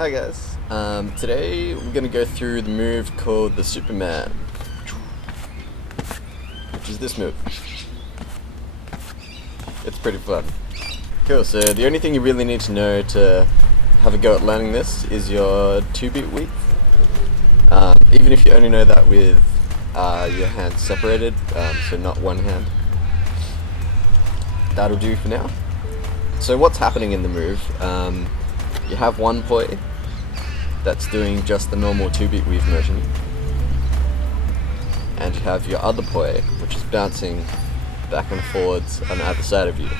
Hi guys. Today we're gonna go through the move called the Superman, which is this move. It's pretty fun. Cool, so the only thing you really need to know to have a go at learning this is your 2-beat weave. Even if you only know that with your hands separated, so not one hand. That'll do for now. So what's happening in the move? You have one poi that's doing just the normal 2-beat weave motion, and you have your other poi which is bouncing back and forwards on either side of you.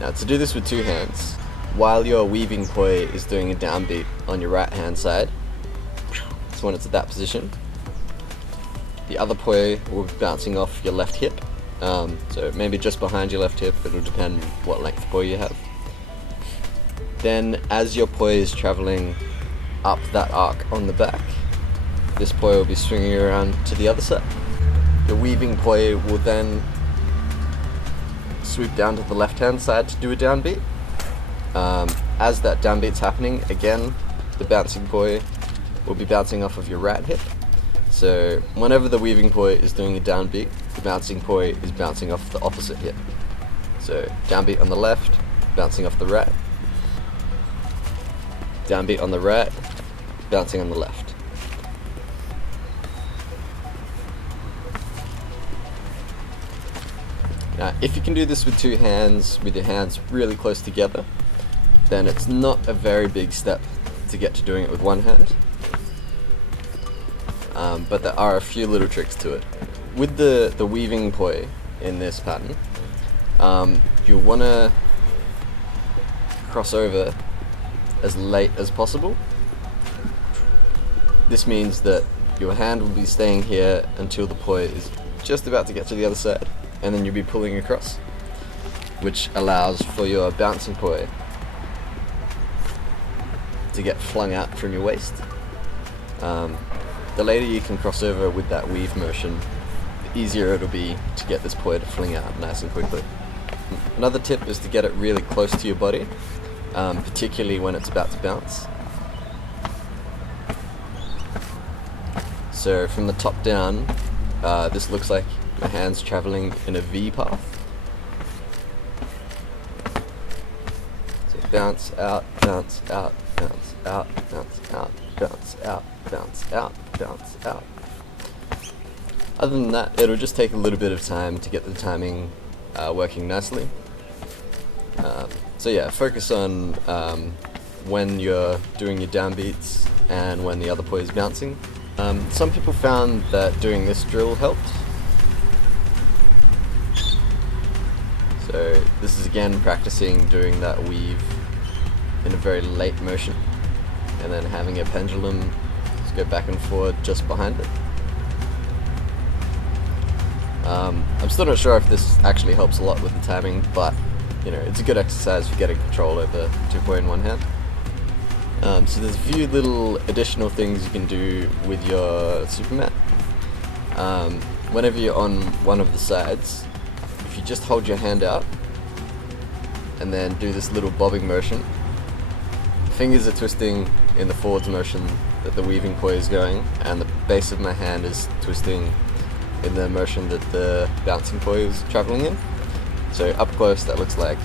Now to do this with two hands, while your weaving poi is doing a downbeat on your right hand side, so when it's at that position, the other poi will be bouncing off your left hip, so maybe just behind your left hip. It'll depend what length poi you have. Then as your poi is travelling up that arc on the back, this poi will be swinging around to the other side. Your weaving poi will then swoop down to the left hand side to do a downbeat. As that downbeat's happening, again, the bouncing poi will be bouncing off of your right hip. So whenever the weaving poi is doing a downbeat, the bouncing poi is bouncing off the opposite hip. So downbeat on the left, bouncing off the right. Downbeat on the right, bouncing on the left. Now, if you can do this with two hands, with your hands really close together, then it's not a very big step to get to doing it with one hand. But there are a few little tricks to it. With the weaving poi in this pattern, you'll want to cross over as late as possible. This means that your hand will be staying here until the poi is just about to get to the other side, and then you'll be pulling across, which allows for your bouncing poi to get flung out from your waist. The later you can cross over with that weave motion, the easier it'll be to get this poi to fling out nice and quickly. Another tip is to get it really close to your body, particularly when it's about to bounce. So from the top down, this looks like my hand's traveling in a V path. So bounce out, bounce out, bounce out, bounce out, bounce out, bounce out, bounce out. Other than that, it'll just take a little bit of time to get the timing working nicely. So yeah, focus on when you're doing your downbeats and when the other poi is bouncing. Some people found that doing this drill helped. So this is again practicing doing that weave in a very late motion, and then having a pendulum just go back and forward just behind it. I'm still not sure if this actually helps a lot with the timing, but you know, it's a good exercise for getting control over two poi in one hand. So there's a few little additional things you can do with your Superman. Whenever you're on one of the sides, if you just hold your hand out and then do this little bobbing motion, fingers are twisting in the forwards motion that the weaving poi is going, and the base of my hand is twisting in the motion that the bouncing poi is traveling in. So up close, that looks like.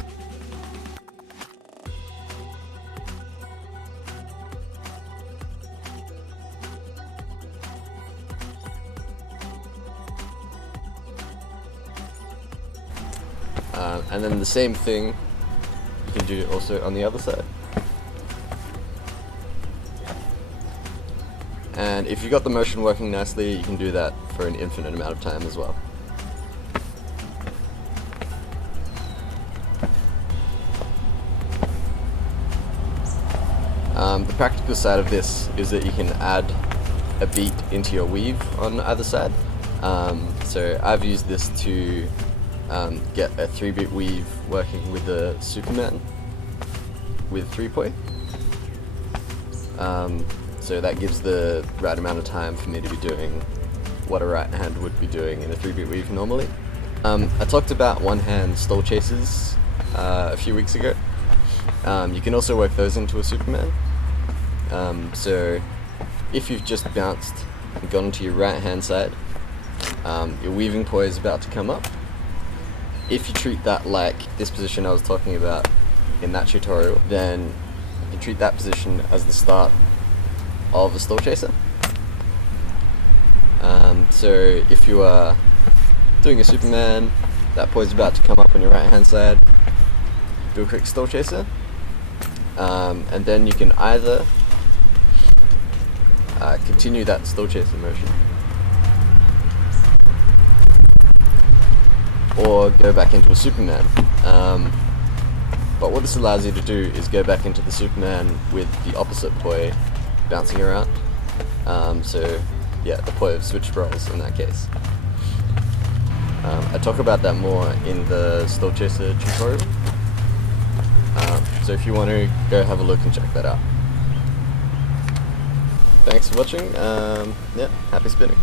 And then the same thing you can do also on the other side. And if you've got the motion working nicely, you can do that for an infinite amount of time as well. The practical side of this is that you can add a beat into your weave on either side. So I've used this to get a 3-beat weave working with the Superman with 3 poi. So that gives the right amount of time for me to be doing what a right hand would be doing in a 3-beat weave normally. I talked about one-hand stall chases a few weeks ago. You can also work those into a Superman. So if you've just bounced and gone to your right hand side, your weaving poi is about to come up. If you treat that like this position I was talking about in that tutorial, then you can treat that position as the start of a stall chaser. So if you are doing a Superman, that poi is about to come up on your right hand side, do a quick stall chaser, and then you can either continue that stall chaser motion or go back into a Superman. But what this allows you to do is go back into the Superman with the opposite poi bouncing around. So yeah, the poi of switch rolls in that case. I talk about that more in the stall chaser tutorial. So if you want to, go have a look and check that out. Thanks for watching. Yeah, happy spinning.